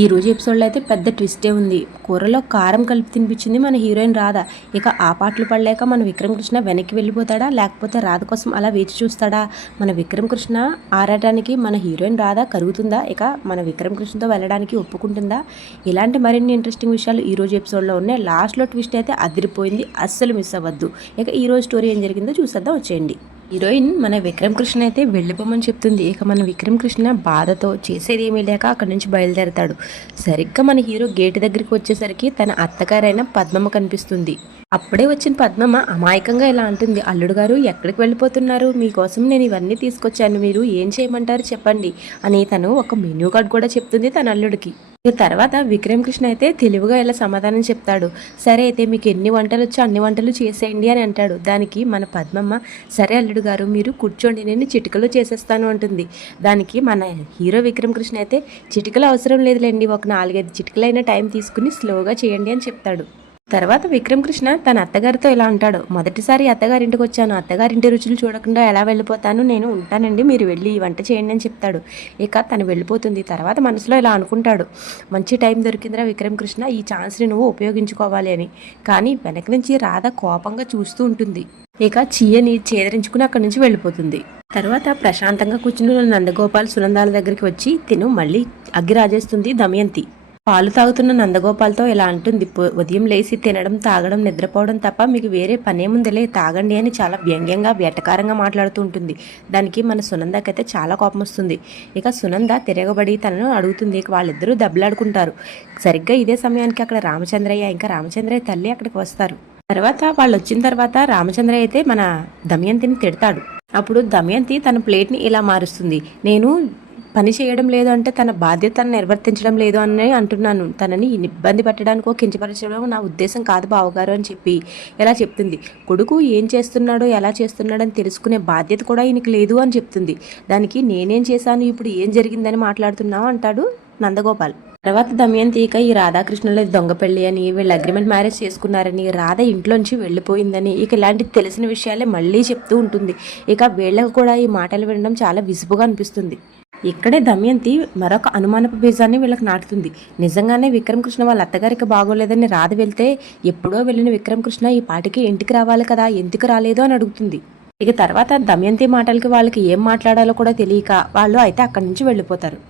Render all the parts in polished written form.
ఈ రోజు ఎపిసోడ్లో అయితే పెద్ద ట్విస్టే ఉంది. కూరలో కారం కలిపి తినిపించింది మన హీరోయిన్ రాధ. ఇక ఆ పాటలు పడలేక మన విక్రమ్ కృష్ణ వెనక్కి వెళ్ళిపోతాడా, లేకపోతే రాధ కోసం అలా వేచి చూస్తాడా? మన విక్రమ్ కృష్ణ ఆరాటానికి మన హీరోయిన్ రాధ కరుగుతుందా? ఇక మన విక్రమ్ కృష్ణతో వెళ్ళడానికి ఒప్పుకుంటుందా? ఇలాంటి మరిన్ని ఇంట్రెస్టింగ్ విషయాలు ఈ రోజు ఎపిసోడ్లో ఉన్నాయి. లాస్ట్లో ట్విస్ట్ అయితే అదిరిపోయింది, అస్సలు మిస్ అవ్వద్దు. ఇక ఈ రోజు స్టోరీ ఏం జరిగిందో చూసేద్దాం, వచ్చేయండి. హీరోయిన్ మన విక్రమ్ కృష్ణ అయితే వెళ్ళిపోమని చెప్తుంది. ఇక మన విక్రమ్ కృష్ణ బాధతో చేసేది ఏమీ లేక అక్కడి నుంచి బయలుదేరతాడు. సరిగ్గా మన హీరో గేటు దగ్గరికి వచ్చేసరికి తన అత్తగారైన పద్మమ్మ కనిపిస్తుంది. అప్పుడే వచ్చిన పద్మమ్మ అమాయకంగా ఇలా అంటుంది, అల్లుడు గారు ఎక్కడికి వెళ్ళిపోతున్నారు? మీకోసం నేను ఇవన్నీ తీసుకొచ్చాను, మీరు ఏం చేయమంటారు చెప్పండి అని తను ఒక మెనూ కార్డ్ కూడా చెప్తుంది తన అల్లుడికి. ఇక తర్వాత విక్రమ్ కృష్ణ అయితే తెలివిగా ఇలా సమాధానం చెప్తాడు. సరే అయితే మీకు ఎన్ని వంటలు వచ్చో అన్ని వంటలు చేసేయండి అని అంటాడు. దానికి మన పద్మమ్మ, సరే అల్లుడు గారు మీరు కూర్చోండి, నేను చిటికలో చేసేస్తాను అంటుంది. దానికి మన హీరో విక్రమ్ కృష్ణ అయితే చిటికలు అవసరం లేదులేండి, ఒక 4-5 చిటికలైన టైం తీసుకుని స్లోగా చేయండి అని చెప్తాడు. తర్వాత విక్రమ్ కృష్ణ తన అత్తగారితో ఇలా అంటాడు, మొదటిసారి అత్తగారింటికి వచ్చాను, అత్తగారింటి రుచులు చూడకుండా ఎలా వెళ్ళిపోతాను, నేను ఉంటానండి, మీరు వెళ్ళి ఈ వంట చేయండి అని చెప్తాడు. ఇక తను వెళ్ళిపోతుంది. తర్వాత మనసులో ఇలా అనుకుంటాడు, మంచి టైం దొరికిందిరా విక్రమ్ కృష్ణ, ఈ ఛాన్స్ని నువ్వు ఉపయోగించుకోవాలి అని. కానీ వెనక నుంచి రాధ కోపంగా చూస్తూ ఉంటుంది. ఇక చీయని చేదరించుకుని అక్కడి నుంచి వెళ్ళిపోతుంది. తర్వాత ప్రశాంతంగా కూర్చుని నందగోపాల్ సునందాల దగ్గరికి వచ్చి తిను మళ్ళీ అగ్గి రాజేస్తుంది దమయంతి. పాలు తాగుతున్న నందగోపాల్తో ఇలా అంటుంది, ఉదయం లేచి తినడం, తాగడం, నిద్రపోవడం తప్ప మీకు వేరే పనేముందిలే, తాగండి అని చాలా వ్యంగ్యంగా వెటకారంగా మాట్లాడుతూ ఉంటుంది. దానికి మన సునందకైతే చాలా కోపం వస్తుంది. ఇక సునంద తిరగబడి తనను అడుగుతుంది. ఇక వాళ్ళిద్దరూ దెబ్బలాడుకుంటారు. సరిగ్గా ఇదే సమయానికి అక్కడ రామచంద్రయ్య ఇంకా రామచంద్రయ్య తల్లి అక్కడికి వస్తారు. తర్వాత వాళ్ళు వచ్చిన తర్వాత రామచంద్రయ్య అయితే మన దమయంతిని తిడతాడు. అప్పుడు దమయంతి తన ప్లేట్ని ఇలా మారుస్తుంది. నేను పని చేయడం లేదు అంటే తన బాధ్యతను నిర్వర్తించడం లేదు అని అంటున్నాను, తనని ఇబ్బంది పెట్టడానికో కించపరచడం నా ఉద్దేశం కాదు బావగారు అని చెప్పి ఇలా చెప్తుంది. కొడుకు ఏం చేస్తున్నాడో ఎలా చేస్తున్నాడని తెలుసుకునే బాధ్యత కూడా ఈయనకి లేదు అని చెప్తుంది. దానికి నేనేం చేశాను, ఇప్పుడు ఏం జరిగిందని మాట్లాడుతున్నావు అంటాడు నందగోపాల్. తర్వాత దమయంతి ఇక ఈ రాధాకృష్ణుల దొంగ పెళ్లి అని, వీళ్ళు అగ్రిమెంట్ మ్యారేజ్ చేసుకున్నారని, రాధ ఇంట్లోంచి వెళ్ళిపోయిందని, ఇక ఇలాంటి తెలిసిన విషయాలే మళ్ళీ చెప్తూ ఉంటుంది. ఇక వీళ్ళకు కూడా ఈ మాటలు వినడం చాలా విసుపుగా అనిపిస్తుంది. ఇక్కడే దమయంతి మరొక అనుమానపు బీజాన్ని వీళ్ళకి నాటుతుంది. నిజంగానే విక్రమ్ కృష్ణ వాళ్ళ అత్తగారికి బాగోలేదని రాధ వెళ్తే ఎప్పుడో వెళ్ళిన విక్రమ్ కృష్ణ ఈ పాటికి ఇంటికి రావాలి కదా, ఎందుకు రాలేదు అని అడుగుతుంది. ఇక తర్వాత దమయంతి మాటలకి వాళ్ళకి ఏం మాట్లాడాలో కూడా తెలియక వాళ్ళు అయితే అక్కడి నుంచి వెళ్ళిపోతారు.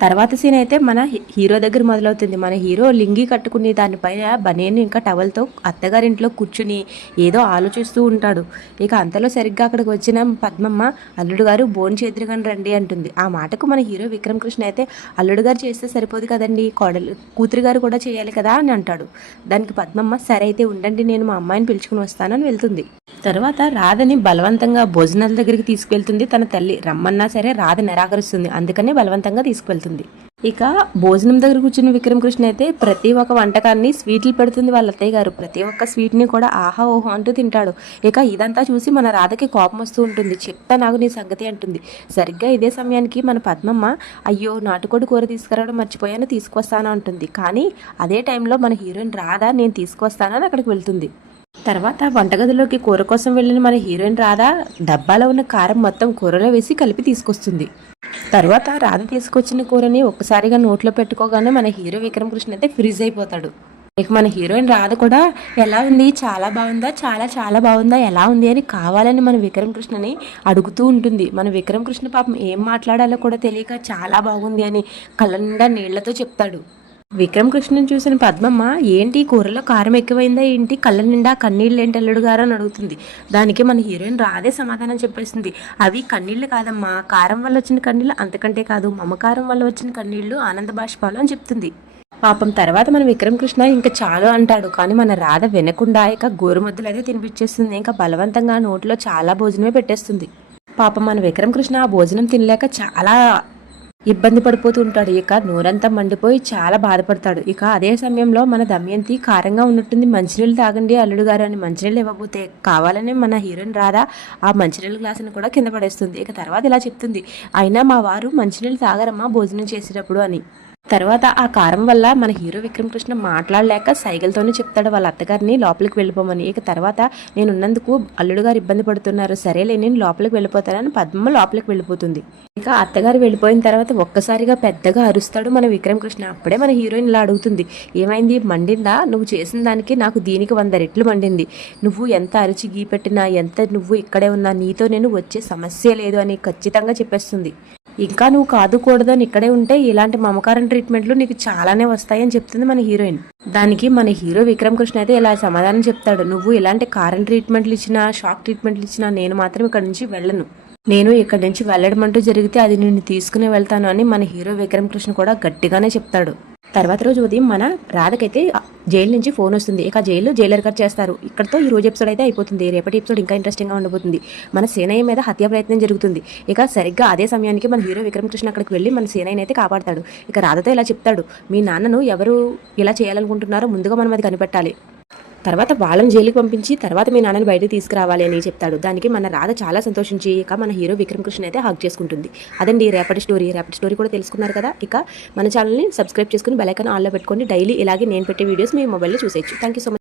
తర్వాత సీన్ అయితే మన హీరో దగ్గర మొదలవుతుంది. మన హీరో లింగి కట్టుకుని దానిపైన బనేను ఇంకా టవల్తో అత్తగారింట్లో కూర్చుని ఏదో ఆలోచిస్తూ ఉంటాడు. ఇక అంతలో సరిగ్గా అక్కడికి వచ్చిన పద్మమ్మ, అల్లుడు గారు బోన్ చేద్దురుగాని రండి అంటుంది. ఆ మాటకు మన హీరో విక్రమ్ కృష్ణ అయితే, అల్లుడు గారు చేస్తే సరిపోదు కదండి, కూతురు గారు కూడా చేయాలి కదా అని అంటాడు. దానికి పద్మమ్మ, సరే అయితే ఉండండి, నేను మా అమ్మాయిని పిలుచుకుని వస్తానని వెళ్తుంది. తర్వాత రాధని బలవంతంగా భోజనాల దగ్గరికి తీసుకెళ్తుంది తన తల్లి. రమ్మన్నా సరే రాధ నిరాకరిస్తుంది, అందుకనే బలవంతంగా తీసుకువెళ్తుంది. ఇక భోజనం దగ్గర కూర్చున్న విక్రమ్ కృష్ణ అయితే ప్రతి ఒక్క వంటకాన్ని స్వీట్లు పెడుతుంది వాళ్ళ అత్తయ్య గారు. ప్రతి ఒక్క స్వీట్ని కూడా ఆహా ఓహో అంటూ తింటాడు. ఇక ఇదంతా చూసి మన రాధకి కోపం వస్తూ ఉంటుంది. చెప్తా నాకు నీ సంగతి అంటుంది. సరిగ్గా ఇదే సమయానికి మన పద్మమ్మ, అయ్యో నాటుకోడి కూర తీసుకురావడం మర్చిపోయాను, తీసుకొస్తాను అంటుంది. కానీ అదే టైంలో మన హీరోయిన్ రాధ నేను తీసుకొస్తానని అక్కడికి వెళ్తుంది. తర్వాత వంటగదిలోకి కూర కోసం వెళ్ళిన మన హీరోయిన్ రాధ డబ్బాలో ఉన్న కారం మొత్తం కూరలో వేసి కలిపి తీసుకొస్తుంది. తర్వాత రాధ తీసుకొచ్చిన కూరని ఒక్కసారిగా నోట్లో పెట్టుకోగానే మన హీరో విక్రమ్ కృష్ణ అయితే ఫ్రీజ్ అయిపోతాడు. ఇక మన హీరోయిన్ రాధ కూడా ఎలా ఉంది, చాలా బాగుందా, చాలా చాలా బాగుందా, ఎలా ఉంది అని కావాలని మన విక్రమ్ కృష్ణని అడుగుతూ ఉంటుంది. మన విక్రమ్ కృష్ణ పాపం ఏం మాట్లాడాలో కూడా తెలియక చాలా బాగుంది అని కళ్ళ నిండా నీళ్లతో చెప్తాడు. విక్రమ్ కృష్ణని చూసిన పద్మమ్మ, ఏంటి కూరలో కారం ఎక్కువైందా ఏంటి, కళ్ళ నిండా కన్నీళ్ళు ఏంటి అల్లుడు గారు అని అడుగుతుంది. దానికి మన హీరోయిన్ రాధే సమాధానం చెప్పేస్తుంది, అవి కన్నీళ్లు కాదమ్మా, కారం వల్ల వచ్చిన కన్నీళ్ళు, అంతకంటే కాదు, మమకారం వల్ల వచ్చిన కన్నీళ్లు, ఆనంద బాష్పాలు అని చెప్తుంది. పాపం తర్వాత మన విక్రమ్ కృష్ణ ఇంకా చాలు అంటాడు. కానీ మన రాధ వినకుండా ఇక గోరుముద్దలు అయితే తినిపించేస్తుంది. ఇంకా బలవంతంగా నోట్లో చాలా భోజనమే పెట్టేస్తుంది. పాపం మన విక్రమ్ కృష్ణ ఆ భోజనం తినలేక చాలా ఇబ్బంది పడిపోతూ ఉంటాడు. ఇక నోరంతా మండిపోయి చాలా బాధపడతాడు. ఇక అదే సమయంలో మన దమయంతి కారంగా ఉన్నట్టుంది, మంచినీళ్ళు తాగండి అల్లుడు గారు అని మంచినీళ్ళు ఇవ్వబోతే కావాలనే మన హీరోయిన్ రాధ ఆ మంచినీళ్ళ గ్లాసును కూడా కింద పడేస్తుంది. ఇక తర్వాత ఇలా చెప్తుంది, అయినా మా వారు మంచినీళ్ళు తాగరమ్మా భోజనం చేసేటప్పుడు అని. తర్వాత ఆ కారం వల్ల మన హీరో విక్రమ్ కృష్ణ మాట్లాడలేక సైగలతోనే చెప్తాడు వాళ్ళ అత్తగారిని లోపలికి వెళ్ళిపోమని. ఇక తర్వాత నేను ఉన్నందుకు అల్లుడు గారు ఇబ్బంది పడుతున్నారు, సరేలే నేను లోపలికి వెళ్ళిపోతానని పద్మ లోపలికి వెళ్ళిపోతుంది. ఇక అత్తగారు వెళ్ళిపోయిన తర్వాత ఒక్కసారిగా పెద్దగా అరుస్తాడు మన విక్రమ్ కృష్ణ. అప్పుడే మన హీరోయిన్ ఇలా అడుగుతుంది, ఏమైంది, మండిందా? నువ్వు చేసిన దానికి నాకు దీనికి 100 రెట్లు మండింది. నువ్వు ఎంత అరిచి గీపెట్టినా, ఎంత నువ్వు ఇక్కడే ఉన్నా నీతో నేను వచ్చే సమస్య లేదు అని ఖచ్చితంగా చెప్పేస్తుంది. ఇంకా నువ్వు కాదు కూడదని ఇక్కడే ఉంటే ఇలాంటి మమకారం ట్రీట్మెంట్లు నీకు చాలానే వస్తాయని చెప్తుంది మన హీరోయిన్. దానికి మన హీరో విక్రమ్ కృష్ణ అయితే ఇలా సమాధానం చెప్తాడు, నువ్వు ఇలాంటి కారం ట్రీట్మెంట్లు ఇచ్చినా, షాక్ ట్రీట్మెంట్లు ఇచ్చినా నేను మాత్రం ఇక్కడ నుంచి వెళ్ళను. నేను ఇక్కడి నుంచి వెళ్ళడం అంటూ జరిగితే అది నిన్ను తీసుకుని వెళ్తాను అని మన హీరో విక్రమ్ కృష్ణ కూడా గట్టిగానే చెప్తాడు. తర్వాత రోజు ఉదయం మన రాధకైతే జైలు నుంచి ఫోన్ వస్తుంది. ఇక జైలర్ గారు చేస్తారు. ఇక్కడతో ఈ రోజు ఎపిసోడ్ అయితే అయిపోతుంది. రేపటి ఎపిసోడ్ ఇంకా ఇంట్రెస్టింగ్గా ఉండబోతుంది. మన సేనయ్య మీద హత్యా ప్రయత్నం జరుగుతుంది. ఇక సరిగ్గా అదే సమయానికి మన హీరో విక్రమ్ కృష్ణ అక్కడికి వెళ్ళి మన సేనయ్యని అయితే కాపాడతాడు. ఇక రాధతో ఇలా చెప్తాడు, మీ నాన్నను ఎవరు ఇలా చేయాలనుకుంటున్నారో ముందుగా మనం అది కనిపెట్టాలి. తర్వాత వాళ్ళని జైలుకి పంపించి తర్వాత మీ నాన్నని బయటకు తీసుకురావాలి అని చెప్తాడు. దానికి మన రాధ చాలా సంతోషించి ఇక మన హీరో విక్రమ్ కృష్ణ అయితే హక్ చేసుకుంటుంది. అదండి రేపటి స్టోరీ కూడా తెలుసుకున్నారు కదా. ఇక మన ఛానల్ని సబ్స్క్రైబ్ చేసుకుని బెల్ ఐకాన్ ఆన్లో పెట్టుకొని డైలీ ఇలాగే నేను పెట్టే వీడియోస్ మీ మొబైల్లో చూసేయచ్చు. Thank you so much.